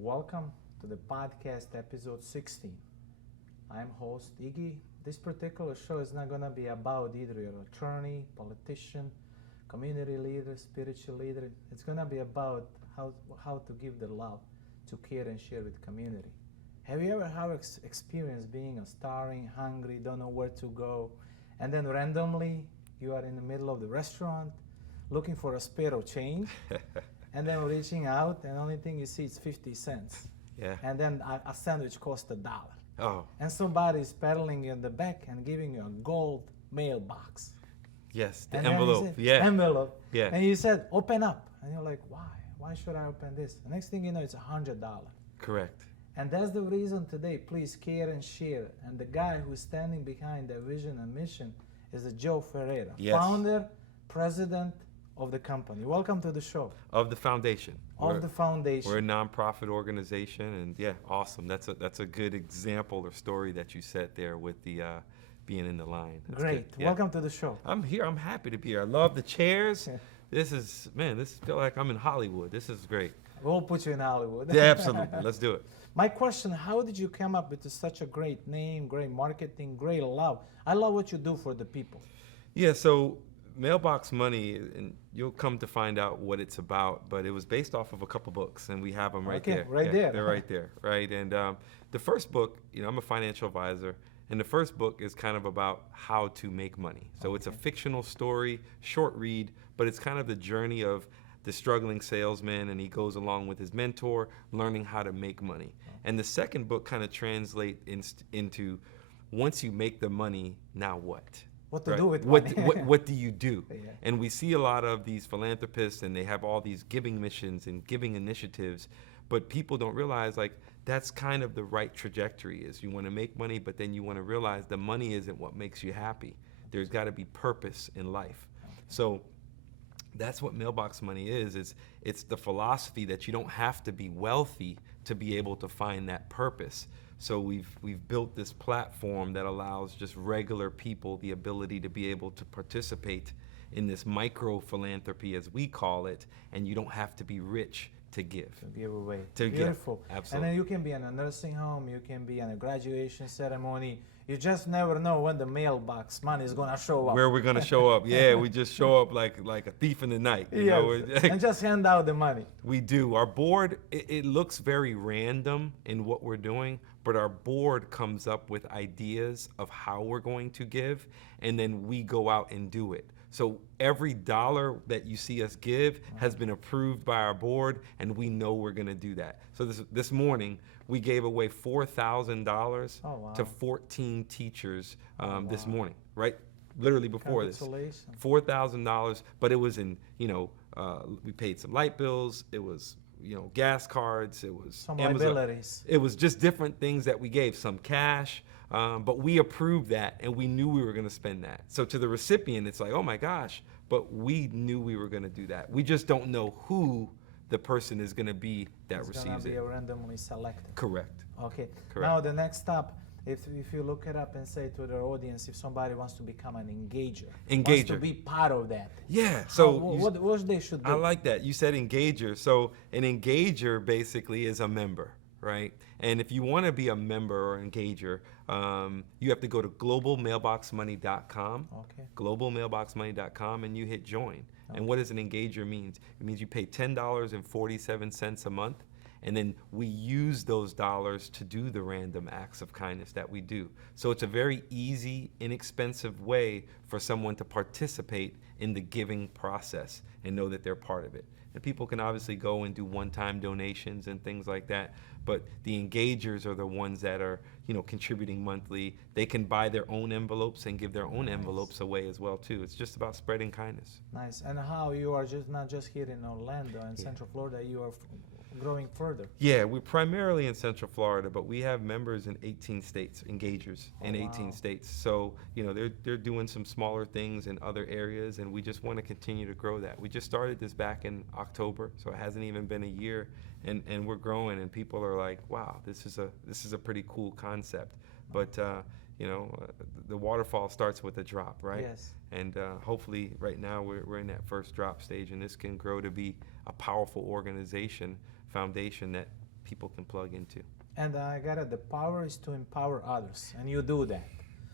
Welcome to the podcast episode 16. I'm host Iggy. This particular show is not going to be about either you're an attorney, politician, community leader, spiritual leader. It's going to be about how to give the love, to care and share with community. Have you ever had experience being a starving, hungry, don't know where to go, and then randomly you are in the middle of the restaurant looking for a spare of change? And then reaching out, and the only thing you see is 50 cents. Yeah. And then a sandwich costs $1. Oh. And somebody's pedaling you in the back and giving you a gold mailbox. Yes, the And envelope. then he said, Yeah. Envelope. Yeah. And you said, open up. And you're like, why? Why should I open this? The next thing you know, it's $100. Correct. And that's the reason today, please care and share. And the guy who's standing behind the vision and mission is Joe Ferrer, Yes. founder, president of the company. Welcome to the show. Of the foundation. Of the foundation. We're a nonprofit organization, and yeah, awesome. That's a good example or story that you set there with the being in the line. That's Great. good. Yeah. Welcome to the show. I'm here. I'm happy to be here. I love the chairs. This feel like I'm in Hollywood. This is great. We'll put you in Hollywood. Yeah, absolutely. Let's do it. My question, how did you come up with such a great name, great marketing, great love? I love what you do for the people. Yeah, so Mailbox Money, and you'll come to find out what it's about, but it was based off of a couple books, and we have them right there. Right there. They're right there, right? And the first book, I'm a financial advisor, and the first book is kind of about how to make money. So it's a fictional story, short read, but it's kind of the journey of the struggling salesman, and he goes along with his mentor, learning how to make money. And the second book kind of translates into once you make the money, now what? What to Right. do with what, money. what do you do? Yeah. And we see a lot of these philanthropists, and they have all these giving missions and giving initiatives, but people don't realize that's kind of the right trajectory. Is you want to make money, but then you want to realize the money isn't what makes you happy. There's got to be purpose in life. So that's what Mailbox Money is. It's the philosophy that you don't have to be wealthy to be able to find that purpose. So we've built this platform that allows just regular people the ability to be able to participate in this micro philanthropy, as we call it, and you don't have to be rich to give. To give away. To give. Beautiful. Absolutely. And then you can be in a nursing home, you can be in a graduation ceremony. You just never know when the mailbox money is going to show up. Where we're gonna show up? Yeah, we just show up like a thief in the night. You know? And just hand out the money. We do. Our board, it looks very random in what we're doing, but our board comes up with ideas of how we're going to give, and then we go out and do it. So every dollar that you see us give has been approved by our board, and we know we're going to do that. So this morning, we gave away $4,000 to 14 teachers this morning, right? Literally before this. $4,000, but it was in, we paid some light bills, it was gas cards, it was some Amazon. liabilities. It was just different things that we gave, some cash, but we approved that, and we knew we were going to spend that. So to the recipient, it's like, oh my gosh, but we knew we were going to do that. We just don't know who the person is going to be that receives it. It's going to be randomly selected. Correct. Okay. Correct. Now the next step, if you look it up and say to their audience, if somebody wants to become an engager, wants to be part of that. Yeah. So what they should do? I like that. You said engager. So an engager basically is a member, right? And if you want to be a member or engager, you have to go to globalmailboxmoney.com. Okay. Globalmailboxmoney.com, and you hit join. And what does an engager mean? It means you pay $10.47 a month, and then we use those dollars to do the random acts of kindness that we do. So it's a very easy, inexpensive way for someone to participate in the giving process and know that they're part of it. And people can obviously go and do one-time donations and things like that, but the engagers are the ones that are, contributing monthly. They can buy their own envelopes and give their own envelopes away as well too. It's just about spreading kindness. Nice. And how you are just not just here in Orlando and Central Florida, you are growing further. Yeah, we're primarily in Central Florida, but we have members in 18 states, engagers in 18 states. So, they're doing some smaller things in other areas, and we just want to continue to grow that. We just started this back in October, so it hasn't even been a year, and we're growing, and people are like, wow, this is a pretty cool concept. But the waterfall starts with a drop, right? Yes. And hopefully right now we're in that first drop stage, and this can grow to be a powerful organization, foundation that people can plug into. And I got it. The power is to empower others, and you do that.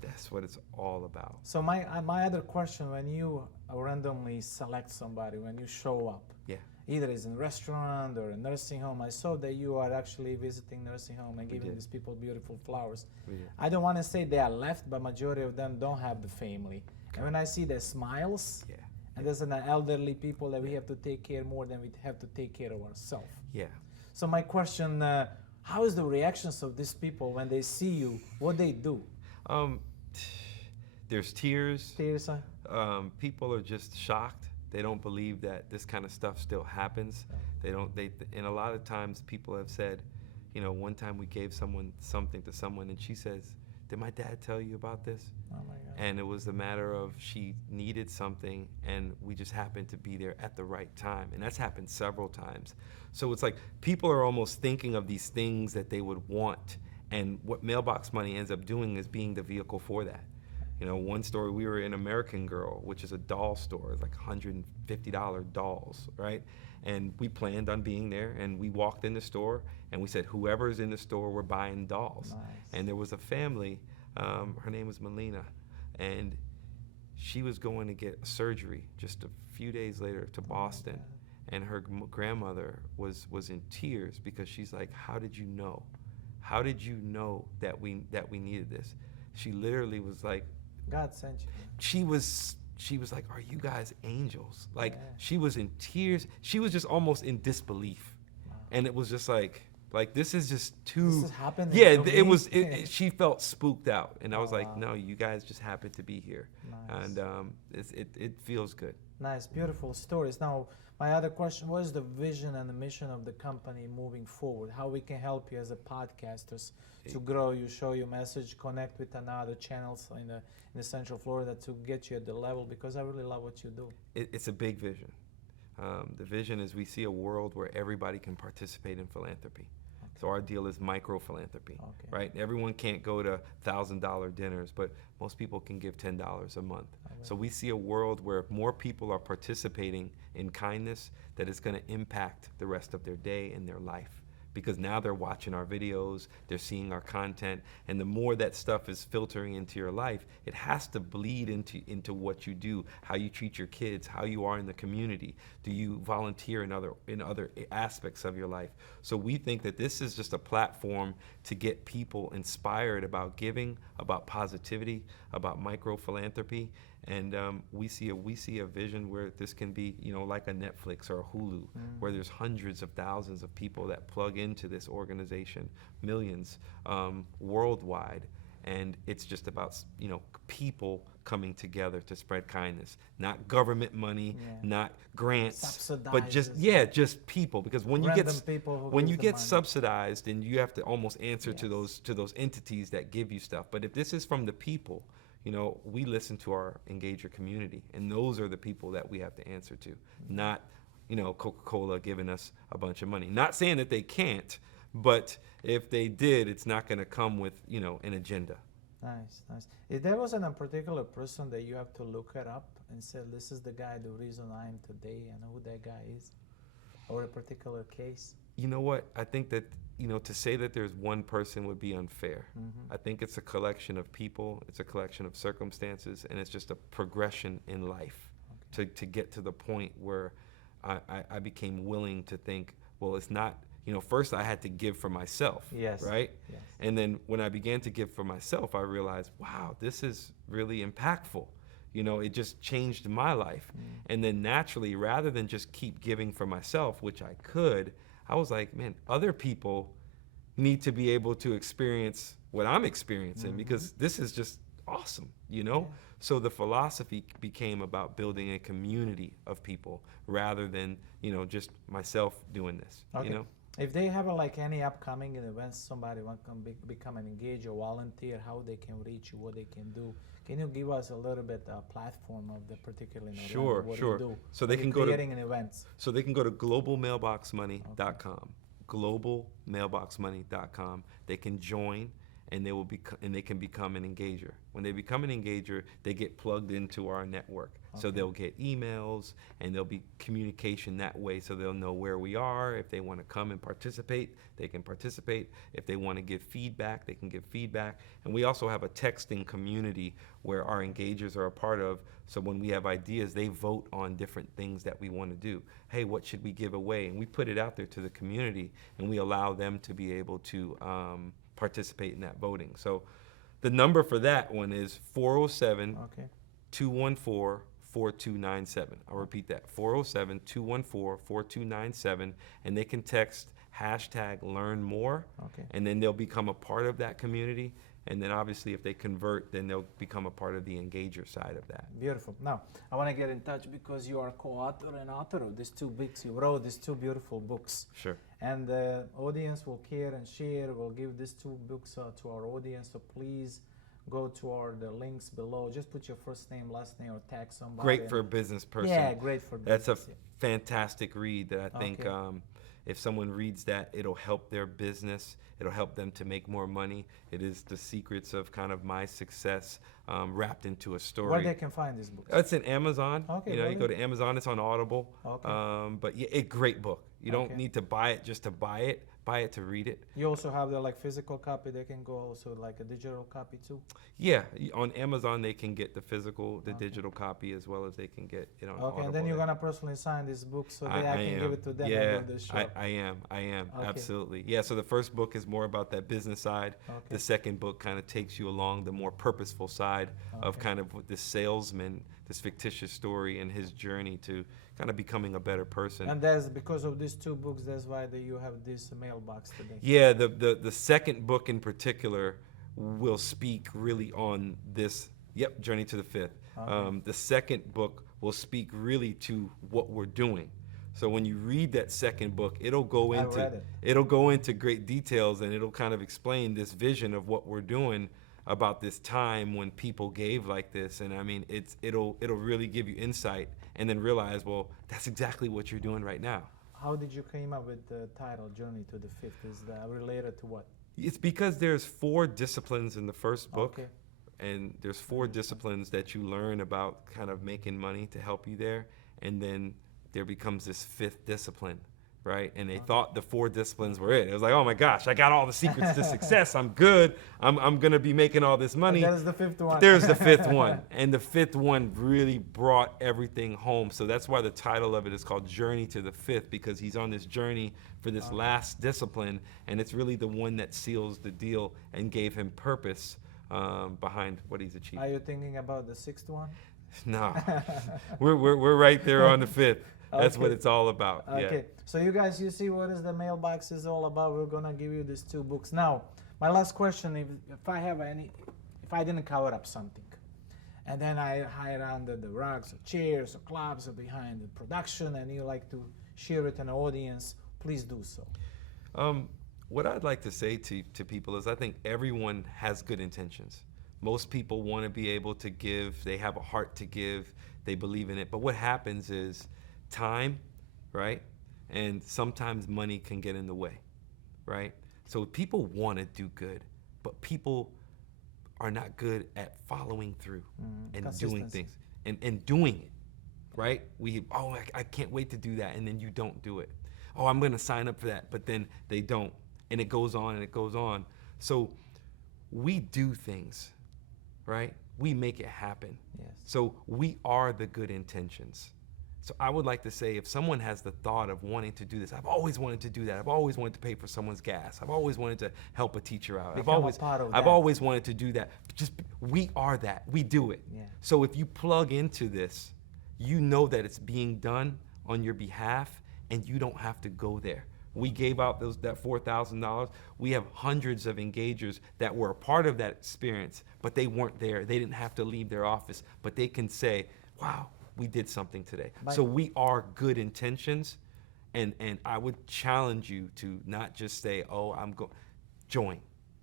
That's what it's all about. So my other question, when you randomly select somebody, when you show up, Yeah. either it's in a restaurant or a nursing home, I saw that you are actually visiting nursing home and We giving did. these people beautiful flowers. We did. I don't want to say they are left, but majority of them don't have the family. And when I see their smiles, Yeah. and there's an elderly people that we have to take care more than we have to take care of ourselves. Yeah. So my question, how is the reactions of these people when they see you? What they do? There's tears. Tears? People are just shocked. They don't believe that this kind of stuff still happens. And a lot of times people have said, you know, one time we gave something to someone and she says, "Did my dad tell you about this?" Oh my God. And it was a matter of she needed something and we just happened to be there at the right time. And that's happened several times. So it's like people are almost thinking of these things that they would want. And what Mailbox Money ends up doing is being the vehicle for that. You know, one story, we were in American Girl, which is a doll store. It's like $150 dolls, right? And we planned on being there, and we walked in the store, and we said, whoever's in the store, we're buying dolls. Nice. And there was a family, her name was Melina, and she was going to get surgery just a few days later to Boston. And her grandmother was in tears because she's like, how did you know? How did you know that we needed this? She literally was like, God sent you. she was like, are you guys angels? Like, Yeah. she was in tears. She was just almost in disbelief. Wow. And it was just like this is just too. This is happening Yeah, to it me? was. She felt spooked out, and I was Oh, like, wow. no, you guys just happened to be here, Nice. and it feels good. Nice, beautiful stories. Now, my other question, what is the vision and the mission of the company moving forward? How we can help you as a podcasters to grow you, show your message, connect with another channels in the Central Florida to get you at the level, because I really love what you do. It's a big vision. The vision is we see a world where everybody can participate in philanthropy. So our deal is micro philanthropy, Okay. right? Everyone can't go to $1,000 dinners, but most people can give $10 a month. So we see a world where if more people are participating in kindness, that it's going to impact the rest of their day and their life. Because now they're watching our videos, they're seeing our content, and the more that stuff is filtering into your life, it has to bleed into what you do, how you treat your kids, how you are in the community. Do you volunteer in other aspects of your life? So we think that this is just a platform to get people inspired about giving, about positivity, about micro philanthropy. And we see a vision where this can be, you know, like a Netflix or a Hulu, where there's hundreds of thousands of people that plug into this organization, millions worldwide, and it's just about, you know, people coming together to spread kindness, not government money, not grants, but just people. Because when you get subsidized, and you have to almost answer to those entities that give you stuff. But if this is from the people, you know, we listen to our engager community, and those are the people that we have to answer to, not, you know, Coca-Cola giving us a bunch of money. Not saying that they can't, but if they did, it's not going to come with, you know, an agenda. Nice, nice. If there wasn't a particular person that you have to look it up and say, this is the guy, the reason I am today, and who that guy is, or a particular case? You know what? I think that, you know, to say that there's one person would be unfair. I think it's a collection of people, it's a collection of circumstances, and it's just a progression in life to get to the point where I became willing to think, well, it's not, you know, first I had to give for myself, right? Yes. And then when I began to give for myself, I realized, wow, this is really impactful. You know, it just changed my life. And then naturally, rather than just keep giving for myself, which I could, I was like, man, other people need to be able to experience what I'm experiencing, because this is just awesome, you know? Yeah. So the philosophy became about building a community of people rather than, you know, just myself doing this, you know? If they have like any upcoming events, somebody want to become an engager, volunteer, how they can reach you, what they can do. Can you give us a little bit platform of the particular event? Sure. You do? So they can creating an events. So they can go to globalmailboxmoney.com, globalmailboxmoney.com. They can join, and they can become an engager. When they become an engager, they get plugged into our network. So they'll get emails, and there'll be communication that way, so they'll know where we are. If they want to come and participate, they can participate. If they want to give feedback, they can give feedback. And we also have a texting community where our engagers are a part of. So when we have ideas, they vote on different things that we want to do. Hey, what should we give away? And we put it out there to the community, and we allow them to be able to participate in that voting. So the number for that one is 407-214-4297. I'll repeat that, 407-214-4297, and they can text #LearnMore, and then they'll become a part of that community. And then obviously if they convert, then they'll become a part of the engager side of that. Beautiful. Now, I want to get in touch because you are co-author and author of these 2 books. You wrote these 2 beautiful books. Sure. And the audience will care and share. We'll give these 2 books to our audience. So please go to the links below. Just put your first name, last name, or tag somebody. Great for a business person. Yeah, great for business. That's a fantastic read that I think if someone reads that, it'll help their business. It'll help them to make more money. It is the secrets of kind of my success wrapped into a story. Where they can find this book? It's in Amazon. Okay, you go to Amazon. It's on Audible. Okay. But yeah, great book. You don't need to buy it just to buy it. Buy it to read it. You also have the physical copy. They can go also a digital copy too. Yeah, on Amazon they can get the physical, digital copy, as well as they can get it on Audible. Okay, and then you're gonna personally sign this book so that I can give it to them and do the show. I am, absolutely. Yeah, so the first book is more about that business side. The second book kind of takes you along the more purposeful side of kind of this salesman, this fictitious story, and his journey to kind of becoming a better person. And that's because of these 2 books, that's why you have this mailbox today. Yeah, the second book in particular will speak really on this, Journey to the Fifth. The second book will speak really to what we're doing. So when you read that second book, it'll go into great details, and it'll kind of explain this vision of what we're doing about this time when people gave like this. And I mean, it'll really give you insight, and then realize, well, that's exactly what you're doing right now. How did you come up with the title Journey to the Fifth? Is that related to what? It's because there's 4 disciplines in the first book, and there's 4 disciplines that you learn about kind of making money to help you there, and then there becomes this 5th discipline, right? And they thought the 4 disciplines were it. It was like, oh my gosh, I got all the secrets to success. I'm good. I'm gonna be making all this money. That is the 5th one. There's the 5th one, and the 5th one really brought everything home. So that's why the title of it is called Journey to the Fifth, because he's on this journey for this last discipline, and it's really the one that seals the deal and gave him purpose behind what he's achieved. Are you thinking about the 6th one? No, we're right there on the 5th. That's what it's all about. Okay, so you guys, you see what is the mailbox is all about. We're gonna give you these 2 books. Now, my last question: if I didn't cover up something, and then I hide under the rugs or chairs or clubs or behind the production, and you like to share it in the audience, please do so. What I'd like to say to people is I think everyone has good intentions. Most people want to be able to give. They have a heart to give. They believe in it. But what happens is time, right? And sometimes money can get in the way, right? So people want to do good, but people are not good at following through and doing things and doing it, right? I can't wait to do that, and then you don't do it. Oh, I'm going to sign up for that, but then they don't, and it goes on and it goes on. So we do things, right? We make it happen. Yes. So we are the good intentions. So I would like to say, if someone has the thought of wanting to do this, I've always wanted to do that. I've always wanted to pay for someone's gas. I've always wanted to help a teacher out. I've always wanted to do that. We are that. We do it. Yeah. So if you plug into this, you know that it's being done on your behalf, and you don't have to go there. We gave out that $4,000. We have hundreds of engagers that were a part of that experience, but they weren't there. They didn't have to leave their office, but they can say, wow, we did something today. So we are good intentions, and I would challenge you to not just say, oh, join.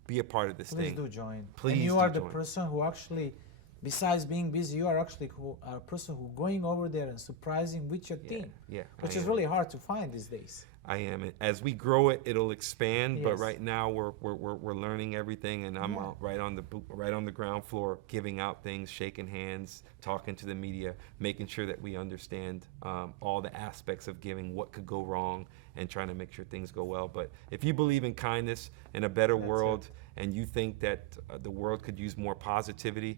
Be a part of this thing. Please do join. Please and you do are the join. person who actually, besides being busy, you are actually a person who going over there and surprising with your team. Yeah, which is really hard to find these days. I am. And as we grow it, it'll expand. But Yes. right now, we're learning everything, and I'm Yeah. out right on the ground floor, giving out things, shaking hands, talking to the media, making sure that we understand all the aspects of giving, what could go wrong, and trying to make sure things go well. But if you believe in kindness and a better That's world, and you think that the world could use more positivity,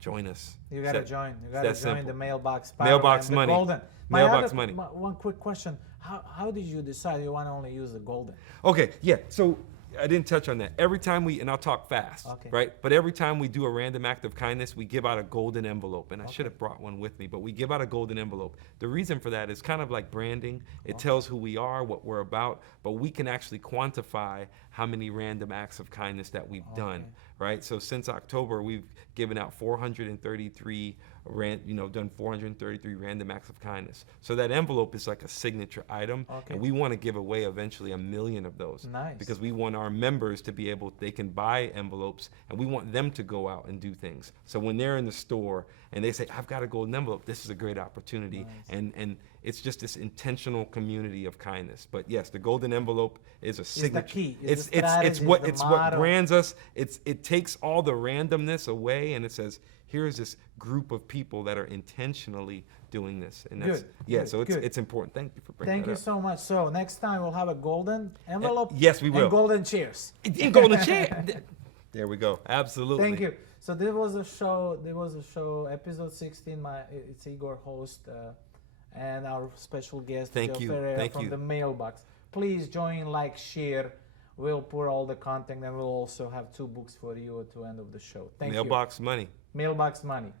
join us. You gotta It's join. You it's gotta that join simple. the Mailbox. Mailbox the money. Golden. Mailbox money. One quick question: How did you decide you want to only use the golden? Okay, yeah. So I didn't touch on that. Every time and I'll talk fast, Okay. right? But every time we do a random act of kindness, we give out a golden envelope. And I should Okay. have brought one with me, but we give out a golden envelope. The reason for that is kind of like branding. It tells who we are, what we're about, but we can actually quantify how many random acts of kindness that we've done, right? So since October, we've given out 433 done 433 random acts of kindness. So that envelope is like a signature item, and we want to give away eventually 1 million of those. Nice. Because we want our members to be able, they can buy envelopes, and we want them to go out and do things. So when they're in the store and they say, I've got a golden envelope, this is a great opportunity. And it's just this intentional community of kindness. But yes, the golden envelope is a signature. key. It's the strategy, it's what the it's what motto. brands us. It takes all the randomness away, and it says, here's this group of people that are intentionally doing this. And that's so it's important. Thank you for bringing Thank that you up. so much. So next time we'll have a golden envelope. Yes, we will. And golden cheers. In golden chair. There we go. Absolutely. Thank you. So there was a show, episode 16. It's Igor host, and our special guest, Thank Joe you. Ferrer Thank from you. the Mailbox. Please join, like, share. We'll put all the content, and we'll also have 2 books for you at the end of the show. Thank you. Mailbox money. Mailbox money.